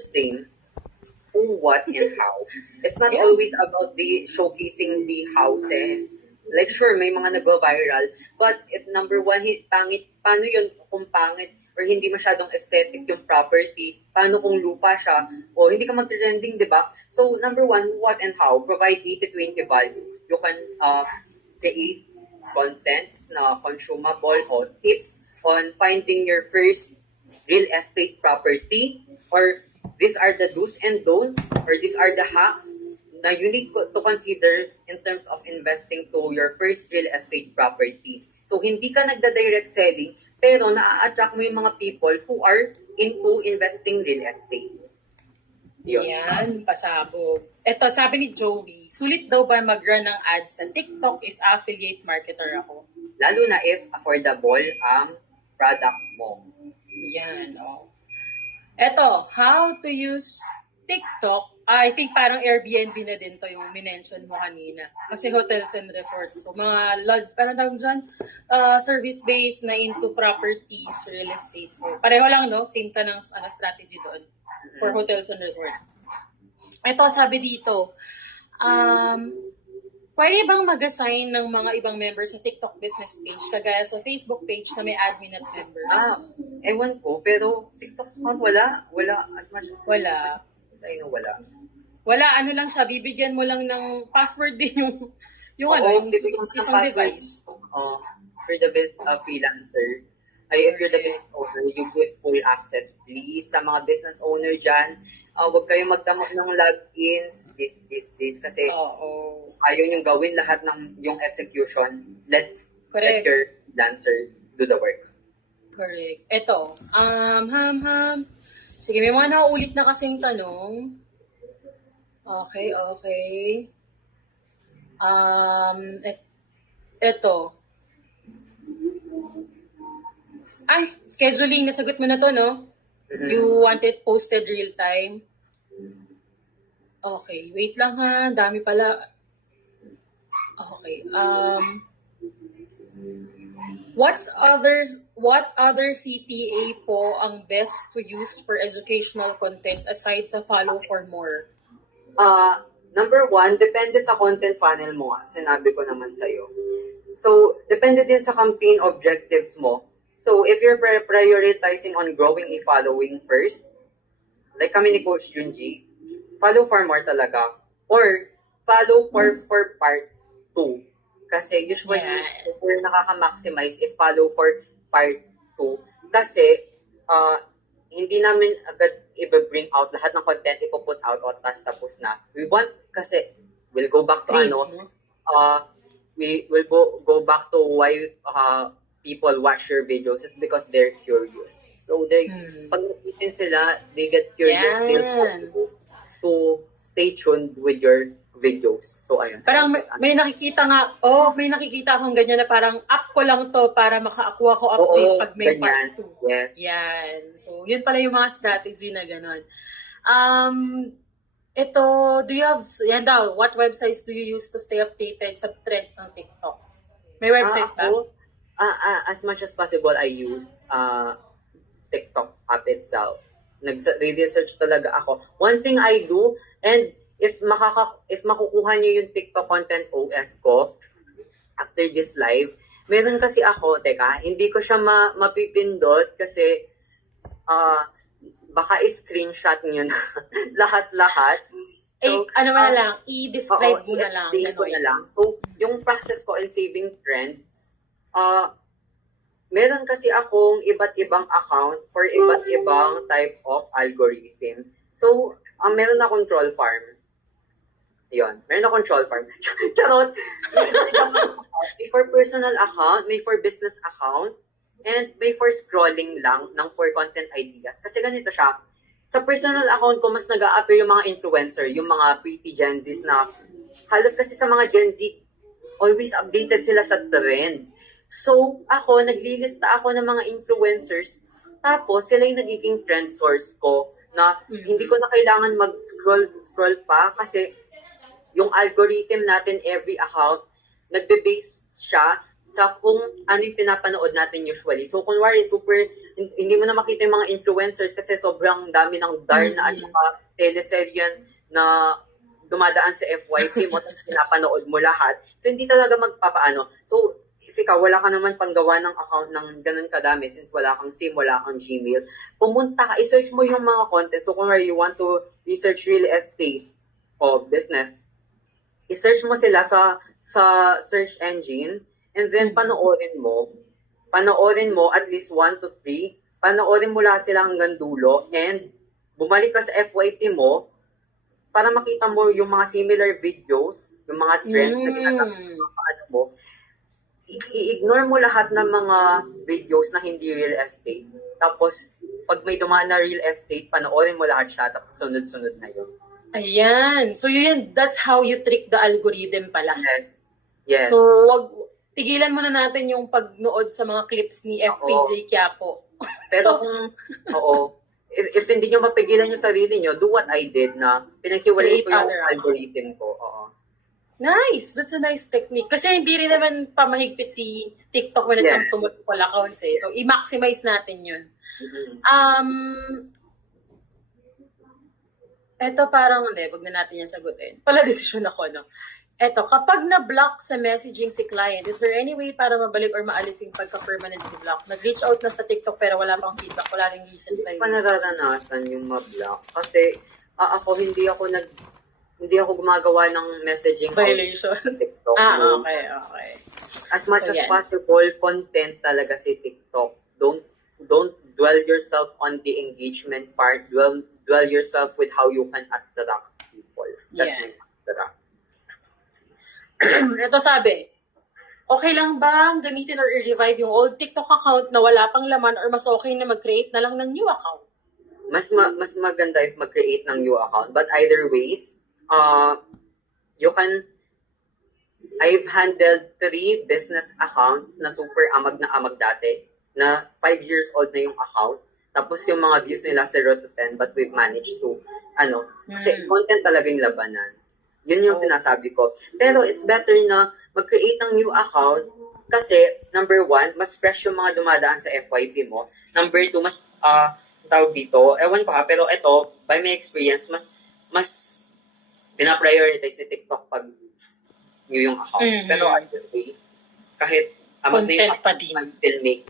just saying who, what, and how. It's not Yeah. always about the showcasing the houses. Like, sure, may mga nag-viral. But if number one, pangit, paano yun kung pangit or hindi masyadong aesthetic yung property? Paano kung lupa siya? O hindi ka mag-trending, di ba? So, number one, what and how. Provide 80-20 value. You can create contents na consumable o tips on finding your first real estate property, or these are the do's and don'ts, or these are the hacks na you need to consider in terms of investing to your first real estate property. So, hindi ka nagda-direct selling, pero na-attract mo yung mga people who are into investing real estate. Yun. Yan, pasabog. Eto, sabi ni Joey, sulit daw ba mag-run ng ads sa TikTok if affiliate marketer ako? Lalo na if affordable ang product mo. Yan, oh. Eto, how to use TikTok. I think parang Airbnb na din to yung minention mo kanina. Kasi hotels and resorts. So, mga parang tawag dyan, service-based na into properties, real estate. So, pareho lang, no? Same ka ng strategy doon for hotels and resorts. Ito, sabi dito, pwede bang mag-assign ng mga ibang members sa TikTok business page kagaya sa Facebook page na may admin at members? Ewan ko, pero TikTok account wala. Wala as much. Wala. Sa inyo wala. Wala, ano lang siya, bibigyan mo lang ng password din yung Oo, yung bibigyan mo ng isang password. device. For the best freelancer. If you're the business owner, you get full access. Please, sa mga business owner dyan, huwag kayong magdamag ng logins, this. Kasi ayaw nyo gawin lahat ng yung execution. Let your freelancer do the work. Correct. Ito, sige, may mga nauulit na kasing tanong. Okay. Ito. Ay, scheduling, nasagot mo na to, no? You want it posted real time? Okay, wait lang ha. Dami pala. Okay. What other CTA po ang best to use for educational contents aside sa follow for more? Number one, depende sa content funnel mo. Sinabi ko naman sa'yo. So, depende din sa campaign objectives mo. So, if you're prioritizing on growing a following first, like kami ni Coach Junji, follow for more talaga. Or, follow for part 2. Kasi usually, we're nakaka-maximize if follow for part 2. Kasi, hindi namin agad i-bring out lahat ng content ipuput out o tapos na. We want, kasi, we'll go back to we will go back to why people watch your videos is because they're curious. So, pag nakitin sila, they get curious to stay tuned with your videos. So, ayun. Parang may nakikita akong ganyan na parang up ko lang to para makakuha ko update pag may part 2. Yes. Yan. So, yun pala yung mga strategy na gano'n. Ito, what websites do you use to stay updated sa trends ng TikTok? May website ba? As much as possible, I use TikTok app itself. Nag-research talaga ako. One thing I do, and if makukuha niyo yung TikTok content OS ko after this live, meron kasi ako, hindi ko siya mapipindot kasi baka i-screenshot niyo na lahat-lahat. So, i-describe mo na lang. So, yung process ko in saving trends, meron kasi akong iba't ibang account for iba't ibang type of algorithm. So, meron akong troll farm. Yun, meron akong troll farm. Charot! May for personal account, may for business account, and may for scrolling lang ng for content ideas. Kasi ganito siya. Sa personal account ko, mas nag-a-appear yung mga influencer, yung mga pretty Gen Zs na halos kasi sa mga Gen Z, always updated sila sa trend. So, ako, naglilista ako ng mga influencers, tapos sila yung nagiging trend source ko na hindi ko na kailangan mag-scroll pa kasi yung algorithm natin, every account, nagbe-base siya sa kung ano yung pinapanood natin usually. So, kunwari, hindi mo na makita yung mga influencers kasi sobrang dami ng dar na at saka teleserye na dumadaan sa FYP mo tapos pinapanood mo lahat. So, hindi talaga magpapaano. So, if ikaw, wala ka naman panggawa ng account ng ganun kadami since wala kang SIM, wala kang Gmail, pumunta ka, i-search mo yung mga content. So, kung you want to research real estate o business, i-search mo sila sa search engine and then panoorin mo at least 1 to 3, panoorin mo lahat sila hanggang dulo and bumalik ka sa FYP mo para makita mo yung mga similar videos, yung mga trends na ginagawa mo. I-ignore mo lahat ng mga videos na hindi real estate. Tapos, pag may dumaan na real estate, panoorin mo lahat siya, tapos sunod-sunod na yun. Ayan. So, yun, that's how you trick the algorithm pala. Yes. So, tigilan muna natin yung pagnood sa mga clips ni FPJ Quiapo. Pero kung, if hindi nyo mapigilan yung sarili nyo, do what I did na pinaghiwalay ko yung algorithm ko. Oo. Nice! That's a nice technique. Kasi hindi rin naman pamahigpit si TikTok when it comes to multiple accounts eh. So, i-maximize natin yun. Eto parang, wag na natin yan sagutin. Pala desisyon ako, no? Eto, kapag na-block sa messaging si client, is there any way para mabalik or maalis yung pagka-permanently block? Nag-reach out na sa TikTok pero wala pang feedback, wala ring reason pa yun. Hindi pa nararanasan yung ma-block. Kasi hindi ako gumagawa ng messaging violation. TikTok. Okay. As much as possible, content talaga si TikTok. Don't dwell yourself on the engagement part. Dwell yourself with how you can attract people. That's my attract. Ito sabi, okay lang ba gamitin or i-revive yung old TikTok account na wala pang laman or mas okay na mag-create na lang ng new account? Mas maganda if mag-create ng new account. But either ways, I've handled 3 business accounts na super amag na amag dati, na 5 years old na yung account. Tapos yung mga views nila 0 to 10, but we've managed to, kasi content talaga yung labanan. Yun yung sinasabi ko. Pero it's better na mag-create ng new account kasi, number 1, mas fresh yung mga dumadaan sa FYP mo. Number 2, mas, tawag dito, ewan ko pero ito, by my experience, mas pina-prioritize si TikTok pag new yung account. Pero either way, kahit content pa din. Still make